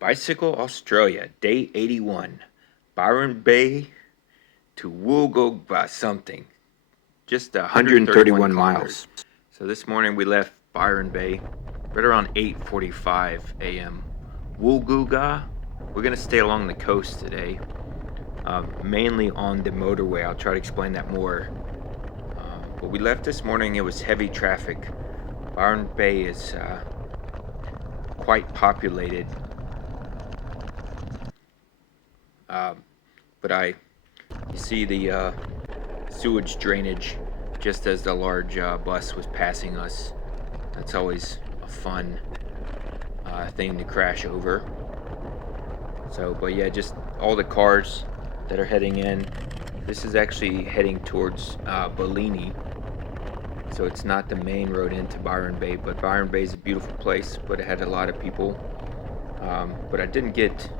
Bicycle Australia, day 81. Byron Bay to Woolgoolga something. Just 131 miles. So this morning we left Byron Bay right around 8:45 a.m. Woolgoolga, we're going to stay along the coast today, mainly on the motorway. I'll try to explain that more. But we left this morning, it was heavy traffic. Byron Bay is quite populated. But you see the sewage drainage just as the large bus was passing us. That's always a fun thing to crash over. So, but yeah, just all the cars that are heading in. This is actually heading towards Bellini. So it's not the main road into Byron Bay, but Byron Bay is a beautiful place, but it had a lot of people. But I didn't get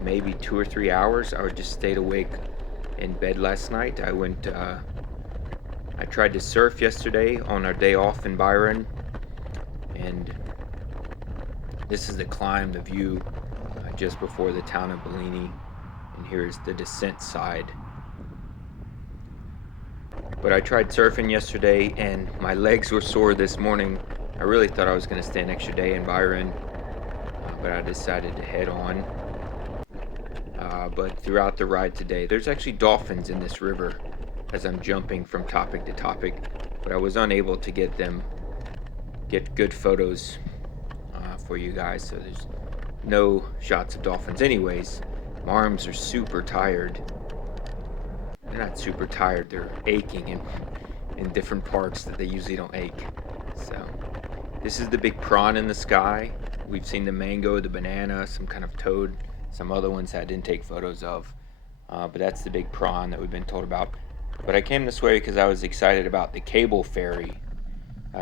maybe 2 or 3 hours. I just stayed awake in bed last night. I tried to surf yesterday on our day off in Byron, and this is the climb, the view just before the town of Bellini, and here's the descent side. But I tried surfing yesterday and my legs were sore this morning. I really thought I was going to stay an extra day in Byron, but I decided to head on. But throughout the ride today, there's actually dolphins in this river as I'm jumping from topic to topic, but I was unable to get good photos for you guys, so there's no shots of dolphins. Anyways, my arms are super tired. They're not super tired, they're aching in different parts that they usually don't ache. So this is the big prawn in the sky. We've seen the mango, the banana, some kind of toad, some other ones that I didn't take photos of, but that's the big prawn that we've been told about. But I came this way because I was excited about the cable ferry.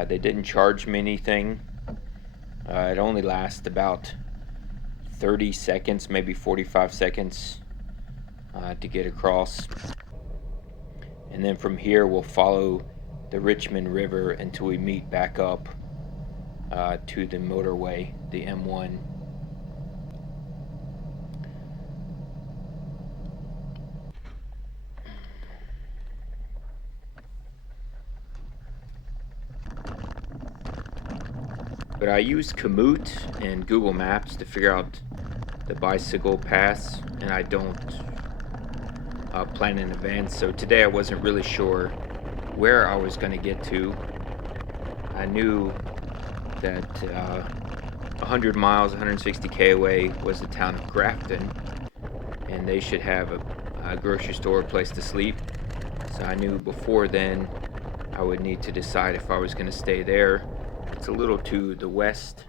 They didn't charge me anything. It only lasts about 30 seconds, maybe 45 seconds to get across. And then from here we'll follow the Richmond River until we meet back up to the motorway, the M1. But I use Komoot and Google Maps to figure out the bicycle paths, and I don't plan in advance. So today I wasn't really sure where I was going to get to. I knew that 100 miles, 160k away was the town of Grafton, and they should have a grocery store, a place to sleep. So I knew before then I would need to decide if I was going to stay there. It's a little to the west,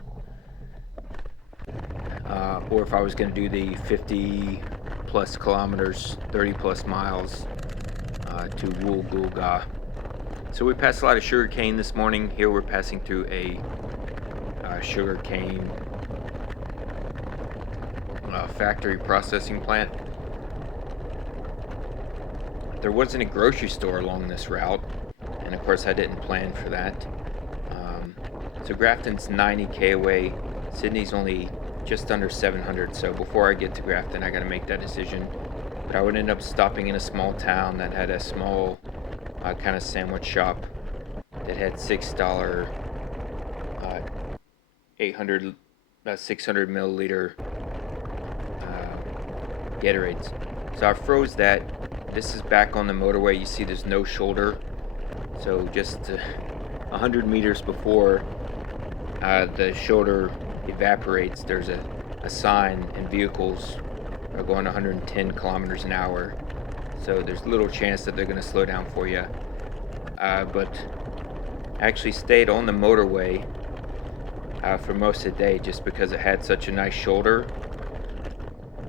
or if I was going to do the 50 plus kilometers, 30 plus miles to Woolgoolga. So we passed a lot of sugarcane this morning. Here we're passing through a sugarcane factory processing plant. There wasn't a grocery store along this route, and of course I didn't plan for that. So Grafton's 90k away. Sydney's only just under 700, so before I get to Grafton I gotta make that decision. But I would end up stopping in a small town that had a small kind of sandwich shop that had $6 600 milliliter Gatorades. So I froze that. This is back on the motorway. You see there's no shoulder, so just 100 meters before the shoulder evaporates, there's a sign, and vehicles are going 110 kilometers an hour. So there's little chance that they're going to slow down for you. But I actually stayed on the motorway for most of the day just because it had such a nice shoulder,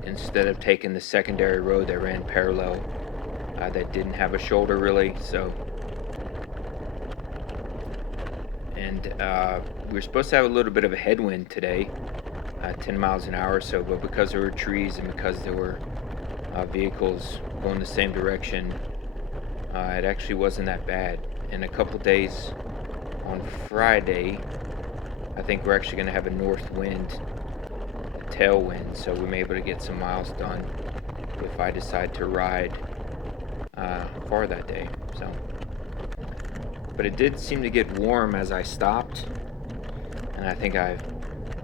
instead of taking the secondary road that ran parallel that didn't have a shoulder really. So, and we were supposed to have a little bit of a headwind today, 10 miles an hour or so, but because there were trees and because there were vehicles going the same direction, it actually wasn't that bad. In a couple days on Friday, I think we're actually going to have a north wind, a tailwind, so we may be able to get some miles done if I decide to ride far that day. So, but it did seem to get warm as I stopped, and I think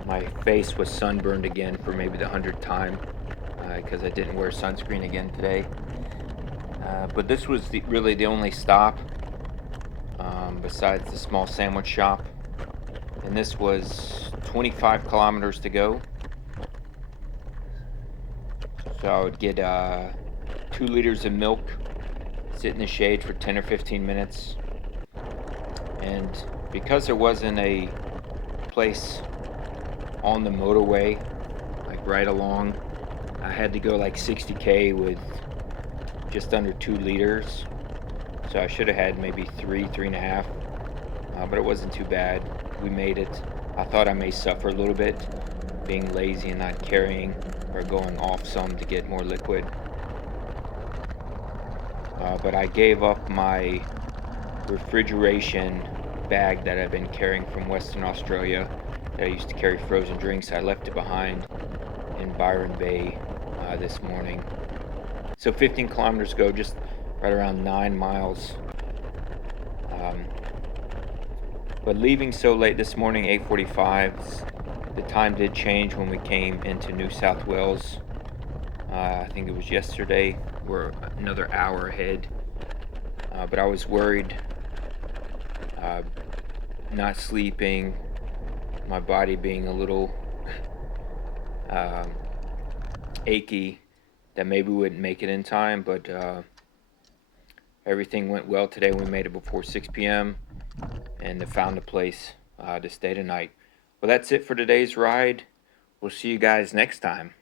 my face was sunburned again for maybe the 100th time because I didn't wear sunscreen again today. But this was really the only stop besides the small sandwich shop, and this was 25 kilometers to go. So I would get 2 liters of milk, sit in the shade for 10 or 15 minutes, and because there wasn't a place on the motorway, like right along, I had to go like 60k with just under 2 liters. So I should have had maybe 3.5, but it wasn't too bad. We made it. I thought I may suffer a little bit, being lazy and not carrying or going off some to get more liquid. But I gave up my refrigeration bag that I've been carrying from Western Australia that I used to carry frozen drinks. I left it behind in Byron Bay this morning. So 15 kilometers ago, just right around 9 miles. But leaving so late this morning, 8:45, the time did change when we came into New South Wales. I think it was yesterday. We're another hour ahead. But I was worried, not sleeping, my body being a little achy, that maybe we wouldn't make it in time, but everything went well today. We made it before 6 p.m. and found a place to stay tonight. Well, that's it for today's ride. We'll see you guys next time.